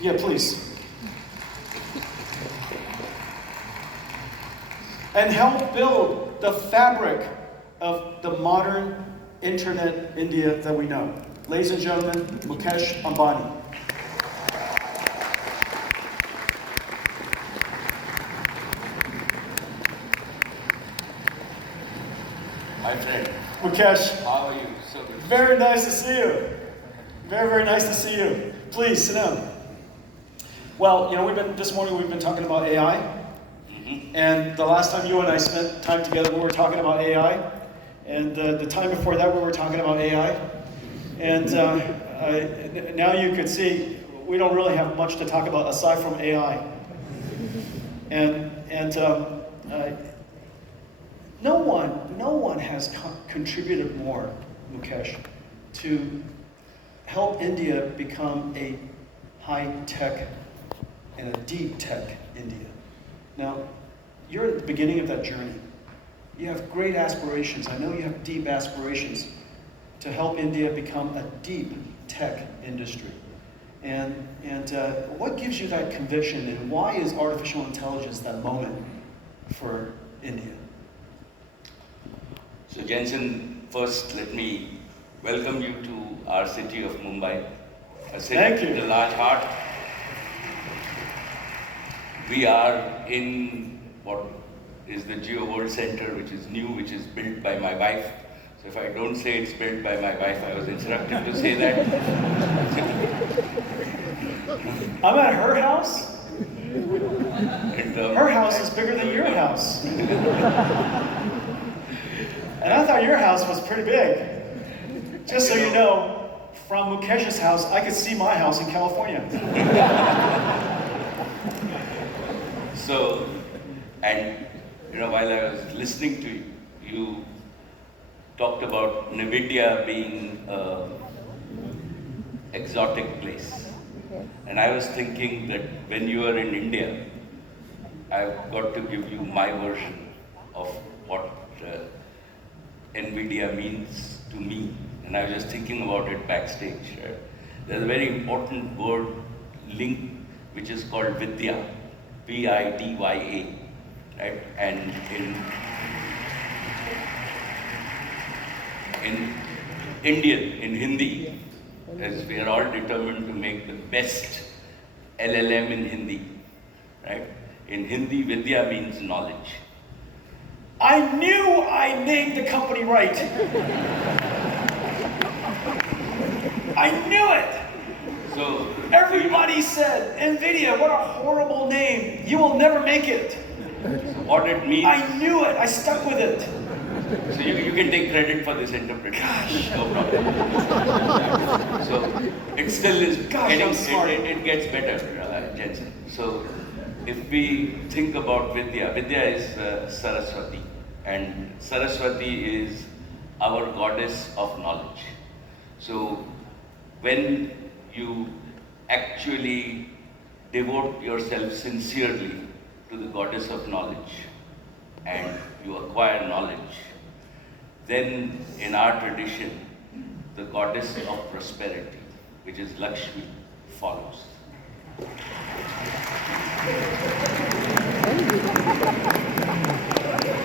Yeah, please. And help build the fabric of the modern internet India that we know. Ladies and gentlemen, Mukesh Ambani. My friend, Mukesh, how are you? So good. very nice to see you. Very, very nice to see you. Please sit down. Well, you know, this morning we've been talking about AI. And the last time you and I spent time together, we were talking about AI. And the time before that, we were talking about AI. And now you could see we don't really have much to talk about aside from AI. And no one has contributed more, Mukesh, to help India become a high-tech and a deep-tech India. Now, you're at the beginning of that journey. You have great aspirations. I know you have deep aspirations to help India become a deep tech industry. And what gives you that conviction, and why is artificial intelligence that moment for India? So Jensen, first let me welcome you to our city of Mumbai, a city with a large heart. We are in what is the Geo World Center, which is new, which is built by my wife. So if I don't say it's built by my wife, I was instructed to say that. I'm at her house? Her house is bigger than your house. And I thought your house was pretty big. Just so you know, from Mukesh's house, I could see my house in California. So, and you know, while I was listening to you, you talked about NVIDIA being an exotic place. And I was thinking that when you are in India, I've got to give you my version of what NVIDIA means to me. And I was just thinking about it backstage. Right? There's a very important word link which is called Vidya, Vidya, right? And in Indian, in Hindi, as we are all determined to make the best LLM in Hindi, right? In Hindi, Vidya means knowledge. I knew I named the company right. I knew it. So everybody said, NVIDIA, what a horrible name. You will never make it. So what it means. I knew it. I stuck with it. So you can take credit for this interpretation. Gosh. No problem. So it still is. Gosh, I'm smart. It gets better, Jensen. So if we think about Vidya, Vidya is Saraswati. And Saraswati is our goddess of knowledge. So when you actually devote yourself sincerely to the goddess of knowledge and you acquire knowledge, then in our tradition, the goddess of prosperity, which is Lakshmi, follows.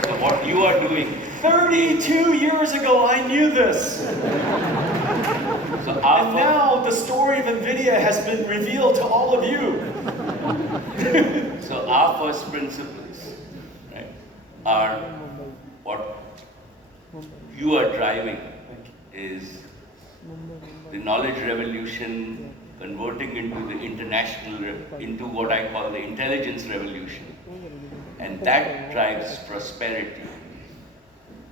So what you are doing, 32 years ago, I knew this. so And now the story of NVIDIA has been revealed to all of you. So our first principles, right, are what you are driving is the knowledge revolution, converting into the into what I call the intelligence revolution. And that drives prosperity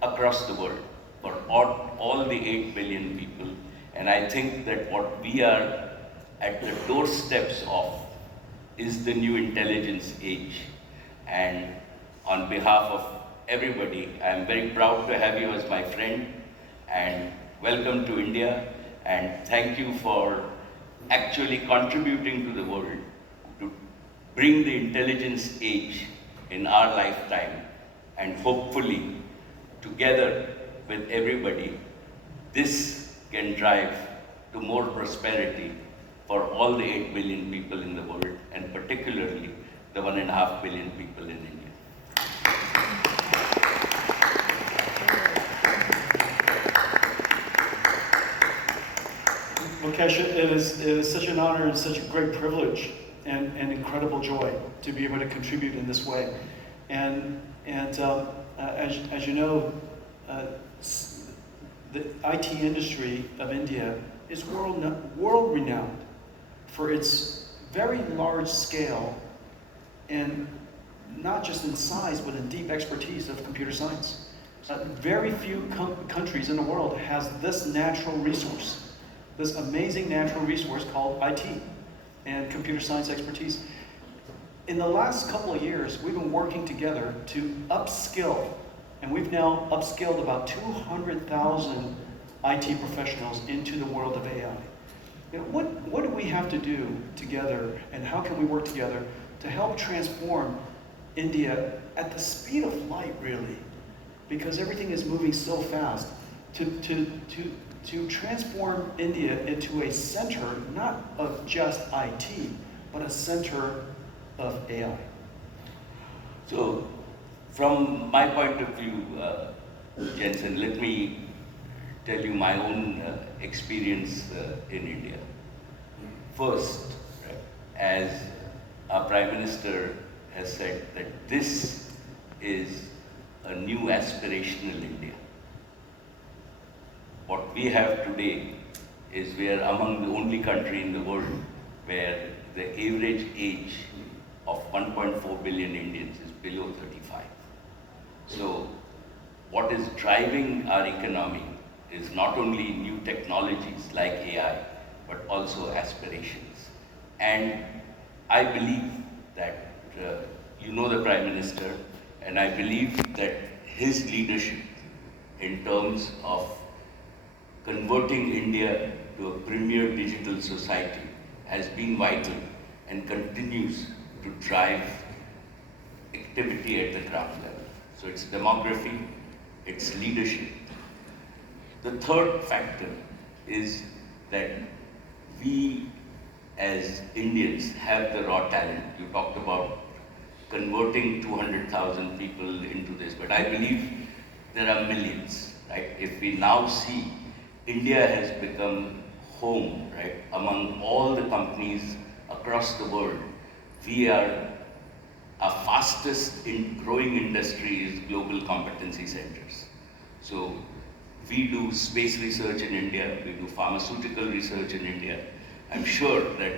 across the world for all the 8 billion people. And I think that what we are at the doorsteps of is the new intelligence age. And on behalf of everybody, I am very proud to have you as my friend, and welcome to India, and thank you for actually contributing to the world to bring the intelligence age in our lifetime, and hopefully together with everybody, this can drive to more prosperity for all the 8 billion people in the world, and particularly the 1.5 billion people in India. Mukesh, it is such an honor and such a great privilege and incredible joy to be able to contribute in this way. And as you know, the IT industry of India is world renowned for its very large scale, and not just in size, but in deep expertise of computer science. Very few countries in the world has this natural resource, this amazing natural resource called IT and computer science expertise. In the last couple of years, we've been working together to upskill, and we've now upskilled about 200,000 IT professionals into the world of AI. You know, what do we have to do together, and how can we work together to help transform India at the speed of light, really? Because everything is moving so fast. To transform India into a center, not of just IT, but a center of AI. So, from my point of view, Jensen, let me tell you my own experience in India. First, as our Prime Minister has said, that this is a new aspirational India. What we have today is we are among the only country in the world where the average age of 1.4 billion Indians is below 35. So what is driving our economy is not only new technologies like AI, but also aspirations. And I believe that, you know the Prime Minister, and I believe that his leadership in terms of converting India to a premier digital society has been vital and continues to drive activity at the ground level. So it's demography, it's leadership. The third factor is that we as Indians have the raw talent. You talked about converting 200,000 people into this, but I believe there are millions, right? If we now see India has become home, right, among all the companies across the world, our fastest growing industry is global competency centers. So we do space research in India, we do pharmaceutical research in India. I'm sure that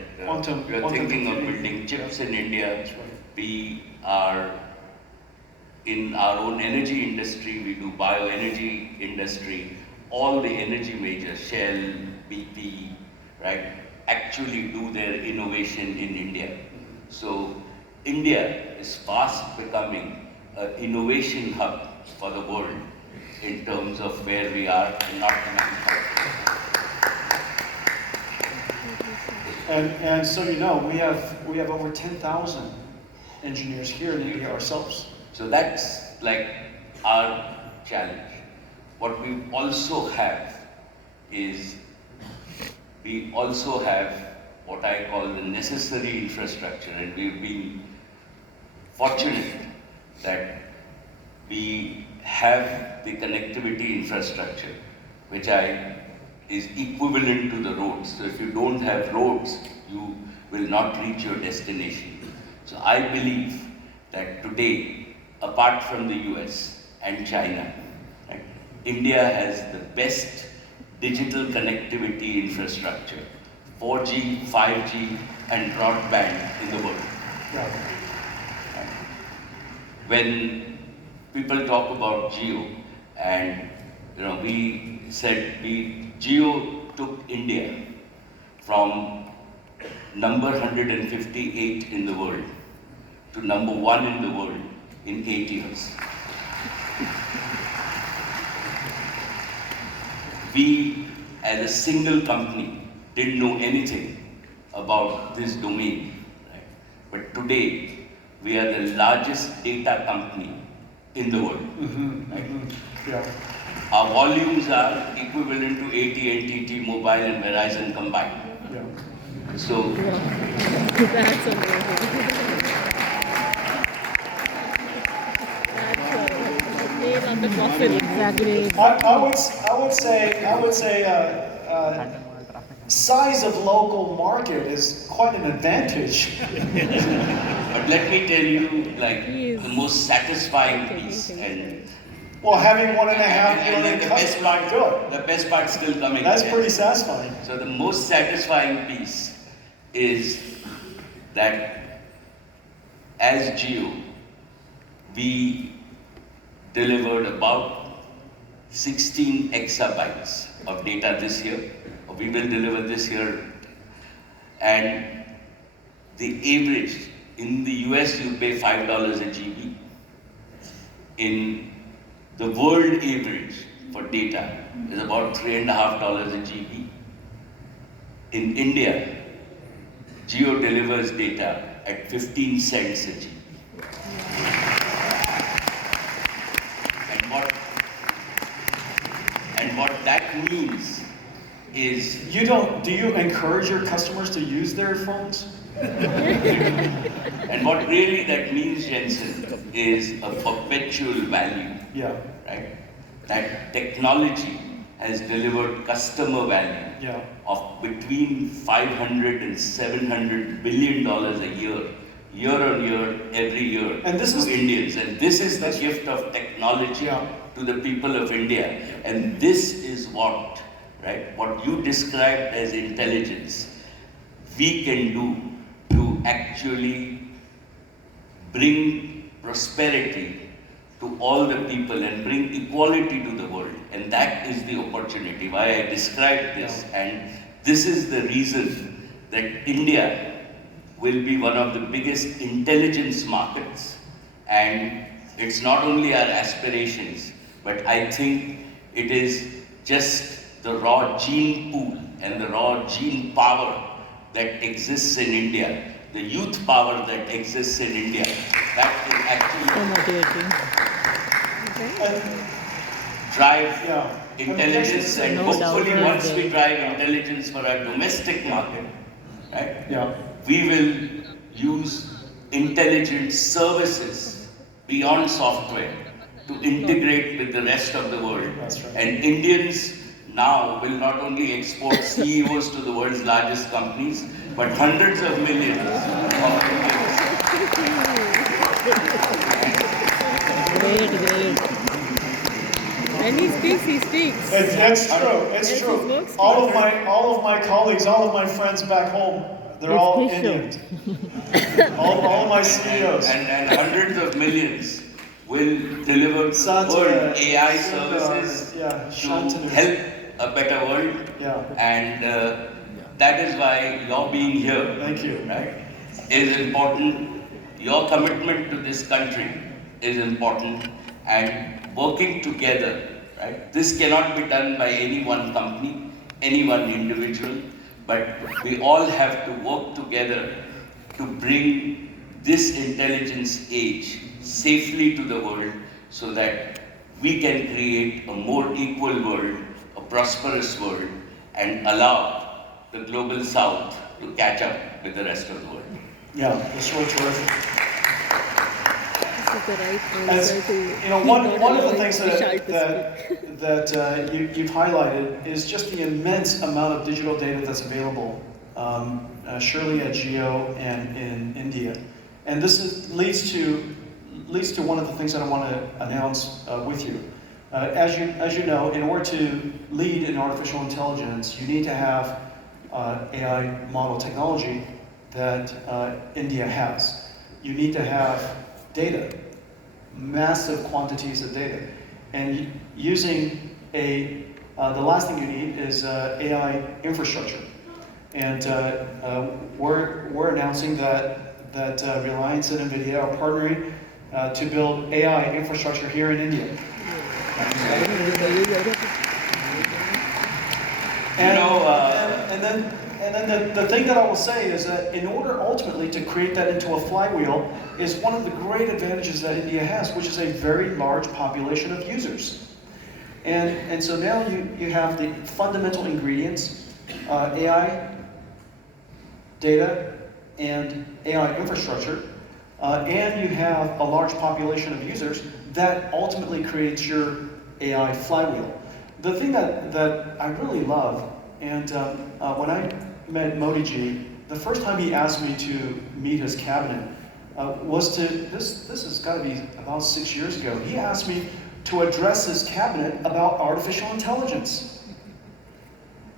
we are thinking of building chips in India. That's right. We are in our own energy industry, we do bioenergy industry. All the energy majors, Shell, BP, right, actually do their innovation in India. So India is fast becoming an innovation hub for the world in terms of where we are in North America. And so you know, we have over 10,000 engineers here in India ourselves. So that's like our challenge. What we also have is, we also have what I call the necessary infrastructure, and we've been fortunate that we have the connectivity infrastructure, which is equivalent to the roads. So if you don't have roads, you will not reach your destination. So I believe that today, apart from the US and China, right, India has the best digital connectivity infrastructure, 4G, 5G, and broadband in the world. Yeah. When people talk about Geo, and we said Geo took India from number 158 in the world to number 1 in the world in 8 years. We, as a single company, didn't know anything about this domain, right? But today, we are the largest data company in the world. Right? Yeah. Our volumes are equivalent to AT&T, T-Mobile, and Verizon combined. Yeah. So That's amazing. That's nail on the coffin. Exactly. I would say size of local market is quite an advantage. but let me tell you, like, Yes. the most satisfying piece, and Well, having 1.5 then million the best part, good. the best part's still coming. That's Yes. pretty satisfying. So the most satisfying piece is that as Geo, we delivered about 16 exabytes of data this year, or we will deliver this year, and the average in the US you pay $5 a GB. In the world average for data is about $3.50 a GB. In India, Geo delivers data at 15 cents a GB. And what that means is, Do you encourage your customers to use their phones? and what really that means, Jensen, is a perpetual value, Yeah, right? That technology has delivered customer value yeah. of between 500 and 700 billion dollars a year on year, every year, And this to is- Indians. And this is the gift of technology Yeah. to the people of India. And this is what, right, what you described as intelligence, we can do to actually bring prosperity to all the people and bring equality to the world. And that is the opportunity, why I described this. And this is the reason that India will be one of the biggest intelligence markets. And it's not only our aspirations, but I think it is just the raw gene pool and the raw gene power that exists in India, the youth power that exists in India, that can So actually motivating. Okay. drive Yeah. intelligence, and No hopefully doubt. once we drive intelligence for our domestic market, right, Yeah. we will use intelligent services beyond software to integrate with the rest of the world. That's right. And Indians now will not only export CEOs to the world's largest companies, but hundreds of millions of Indians. Great, great. When he speaks, he speaks. It's true. It's Yes, true. his works All of my colleagues, all of my friends back home, they're It's all official. Indians. all of my CEOs. And hundreds of millions will deliver Satya, world AI Sundar, services yeah, to Shantanu. help a better world. Yeah. And that is why your being here, Thank you. right, is important. Your commitment to this country is important, and working together, right? This cannot be done by any one company, any one individual, but we all have to work together to bring this intelligence age safely to the world so that we can create a more equal world, a prosperous world, and allow the global south to catch up with the rest of the world. Yeah, it's really terrific. This is the right As, answer to you know, one of the things Vishal to that you've highlighted is just the immense amount of digital data that's available, surely at Geo and in India. And this leads to one of the things that I want to announce with you. As you know, in order to lead in artificial intelligence, you need to have AI model technology that India has. You need to have data, massive quantities of data. And using the last thing you need is AI infrastructure. And we're announcing that Reliance and NVIDIA are partnering to build AI infrastructure here in India. And then the thing that I will say is that in order ultimately to create that into a flywheel is one of the great advantages that India has, which is a very large population of users. And so now you have the fundamental ingredients, AI data, and AI infrastructure, and you have a large population of users, that ultimately creates your AI flywheel. The thing that I really love, and when I met Modi ji, the first time he asked me to meet his cabinet was this has got to be about 6 years ago. He asked me to address his cabinet about artificial intelligence.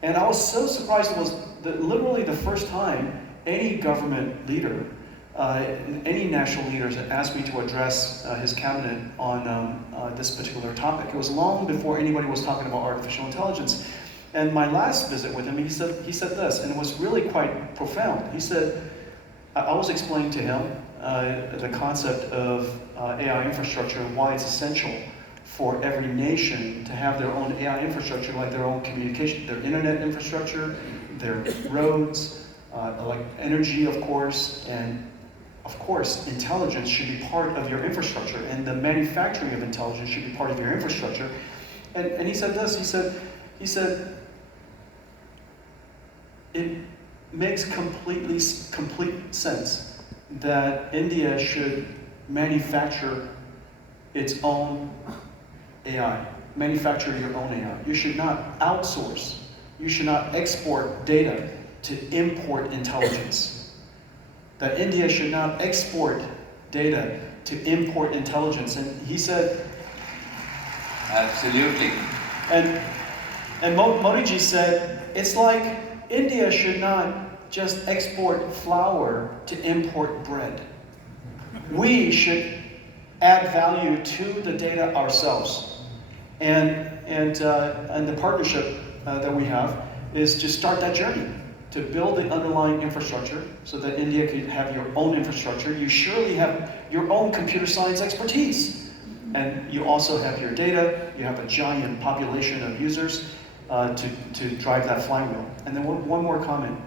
And I was so surprised. It was literally the first time any government leader, any national leaders had asked me to address his cabinet on this particular topic. It was long before anybody was talking about artificial intelligence. And my last visit with him, he said this, and it was really quite profound. He said, I was explaining to him the concept of AI infrastructure, why it's essential for every nation to have their own AI infrastructure, like their own communication, their internet infrastructure, their roads, like energy, of course, and of course, intelligence should be part of your infrastructure, and the manufacturing of intelligence should be part of your infrastructure. And he said this, he said, it makes complete sense that India should manufacture its own AI. Manufacture your own AI. You should not outsource. You should not export data to import intelligence. That India should not export data to import intelligence. And he said... Absolutely. And Modi ji said, it's like India should not just export flour to import bread. We should add value to the data ourselves. And the partnership that we have is to start that journey, to build the underlying infrastructure so that India could have your own infrastructure. You surely have your own computer science expertise. And you also have your data, you have a giant population of users to drive that flywheel. And then one more comment.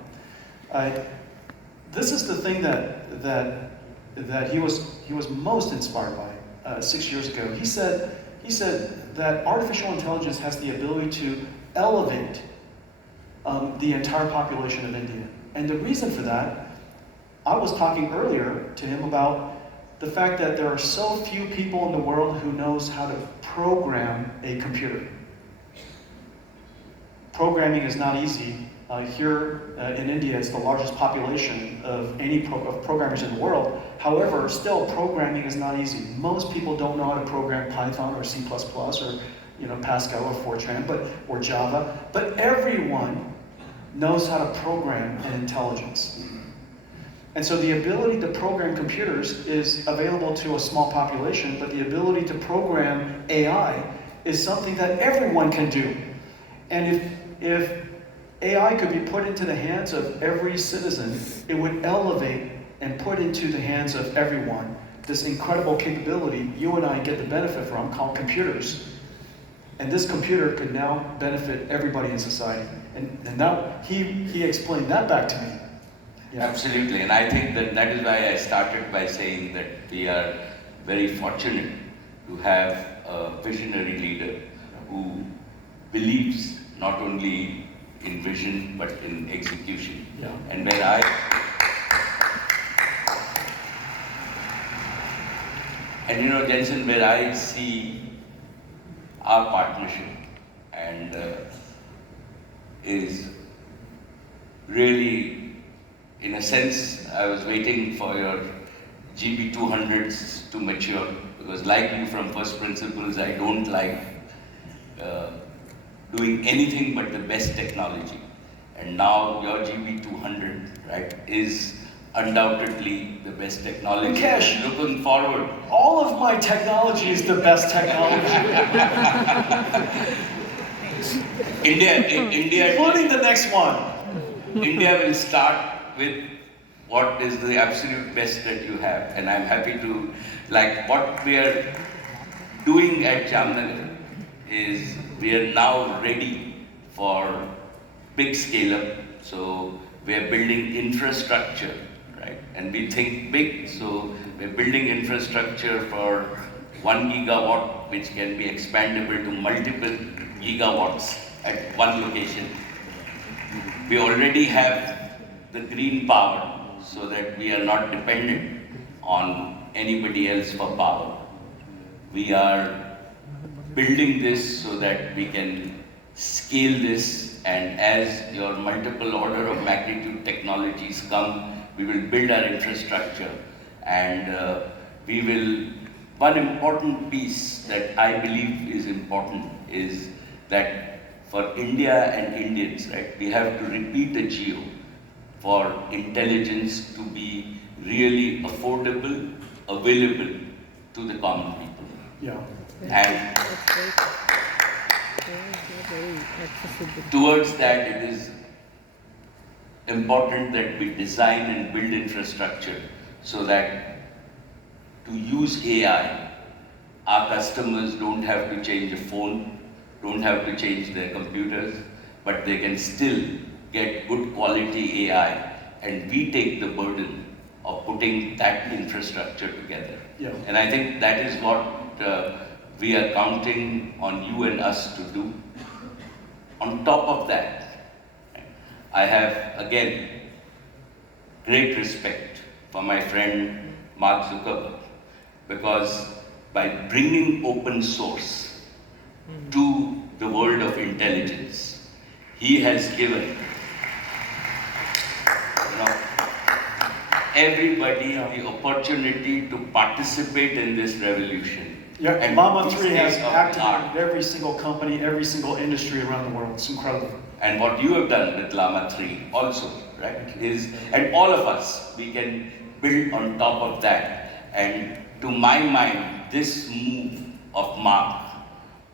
This is the thing that he was most inspired by 6 years ago. He said that artificial intelligence has the ability to elevate the entire population of India. And the reason for that, I was talking earlier to him about the fact that there are so few people in the world who knows how to program a computer. Programming is not easy. Here in India, it's the largest population of any programmers in the world. However, still, programming is not easy. Most people don't know how to program Python or C++ or Pascal or Fortran, or Java. But everyone knows how to program an intelligence. And so the ability to program computers is available to a small population, but the ability to program AI is something that everyone can do. And if AI could be put into the hands of every citizen, it would elevate and put into the hands of everyone this incredible capability you and I get the benefit from, called computers. And this computer could now benefit everybody in society. And now he explained that back to me. Yeah. Absolutely, and I think that is why I started by saying that we are very fortunate to have a visionary leader who believes not only in vision but in execution. Yeah. And Jensen, where I see our partnership and is really, in a sense, I was waiting for your GB200s to mature, because like you from first principles, I don't like doing anything but the best technology. And now your GB200, right, is undoubtedly the best technology. Mukesh, looking forward. All of my technology is the best technology. India, Including the next one. India will start with what is the absolute best that you have. And I'm happy to, like what we are doing at Jamnagar is we are now ready for big scale up. So we are building infrastructure, right? And we think big, so we're building infrastructure for 1 gigawatt, which can be expandable to multiple gigawatts at one location. We already have the green power so that we are not dependent on anybody else for power. We are building this so that we can scale this, and as your multiple order of magnitude technologies come, we will build our infrastructure, and we will, one important piece that I believe is important is that for India and Indians, right, we have to repeat the geo for intelligence to be really affordable, available to the common people. Yeah. And That's very, very accessible. towards that, it is important that we design and build infrastructure so that to use AI, our customers don't have to change a phone, don't have to change their computers, but they can still get good quality AI, and we take the burden of putting that infrastructure together. Yeah. And I think that is what we are counting on you and us to do. On top of that, I have, again, great respect for my friend Mark Zuckerberg, because by bringing open source to the world of intelligence, he has given, everybody the opportunity to participate in this revolution. Yeah, And Llama be 3 has state of the art. activated every single company, every single industry around the world. It's incredible. And what you have done with Llama 3 also, right, is, and all of us, we can build on top of that. And to my mind, this move of Mark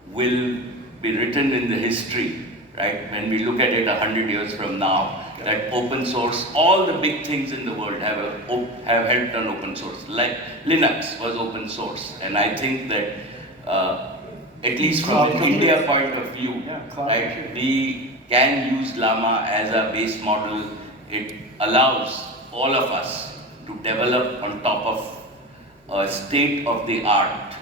will be written in the history, right, when we look at it 100 years from now, that open source, all the big things in the world have helped on open source. Like Linux was open source, and I think that at least from an India point of view, right, we can use Llama as a base model. It allows all of us to develop on top of a state-of-the-art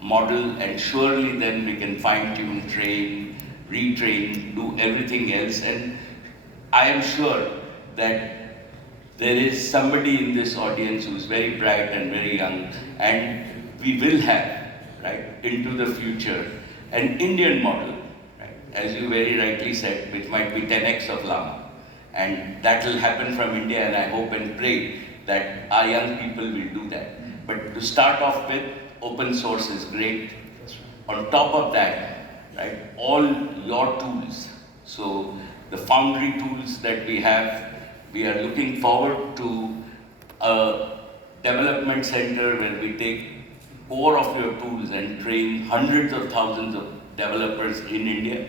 model, and surely then we can fine-tune, train, retrain, do everything else. And I am sure that there is somebody in this audience who is very bright and very young, and we will have, right, into the future, an Indian model, right, as you very rightly said, which might be 10x of Llama. And that will happen from India, and I hope and pray that our young people will do that. But to start off with, open source is great. On top of that, right, all your tools. So the Foundry tools that we have, we are looking forward to a development center where we take core of your tools and train hundreds of thousands of developers in India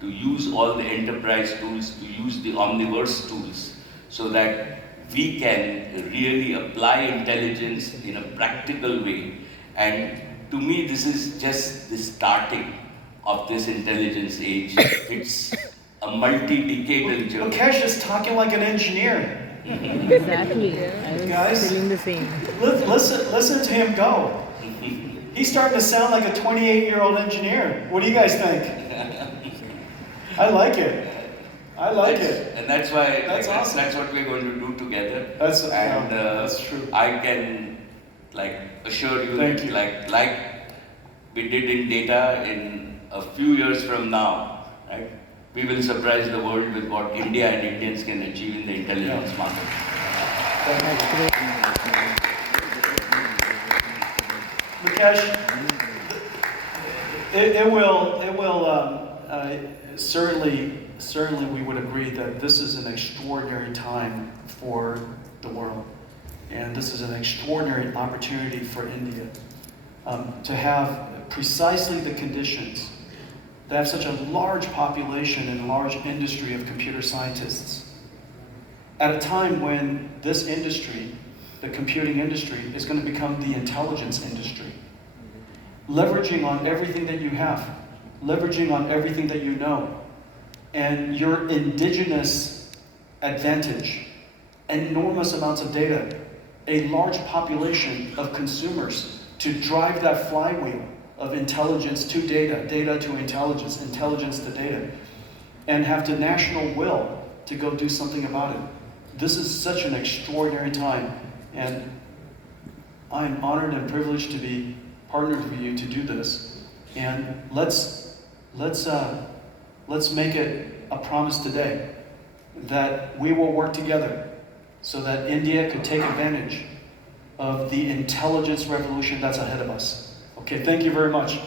to use all the enterprise tools, to use the Omniverse tools, so that we can really apply intelligence in a practical way. And to me, this is just the starting of this intelligence age. It's a multi-decadal journey. Mukesh is talking like an engineer. Exactly. I was Guys, feeling the same. Listen to him go. He's starting to sound like a 28-year-old engineer. What do you guys think? I like it. I like it. And that's why That's awesome. That's what we're going to do together. That's true. I can assure you Thank that you. like we did in data, in a few years from now, right, we will surprise the world with what India and Indians can achieve in the intelligence market. That's great. Mukesh, it will certainly we would agree that this is an extraordinary time for the world, and this is an extraordinary opportunity for India to have precisely the conditions, to have such a large population and large industry of computer scientists at a time when this industry, the computing industry, is going to become the intelligence industry. Leveraging on everything that you have, leveraging on everything that you know, and your indigenous advantage, enormous amounts of data, a large population of consumers to drive that flywheel of intelligence to data, data to intelligence, intelligence to data, and have the national will to go do something about it. This is such an extraordinary time, and I'm honored and privileged to be partnered with you to do this. And let's make it a promise today that we will work together so that India could take advantage of the intelligence revolution that's ahead of us. Okay, thank you very much.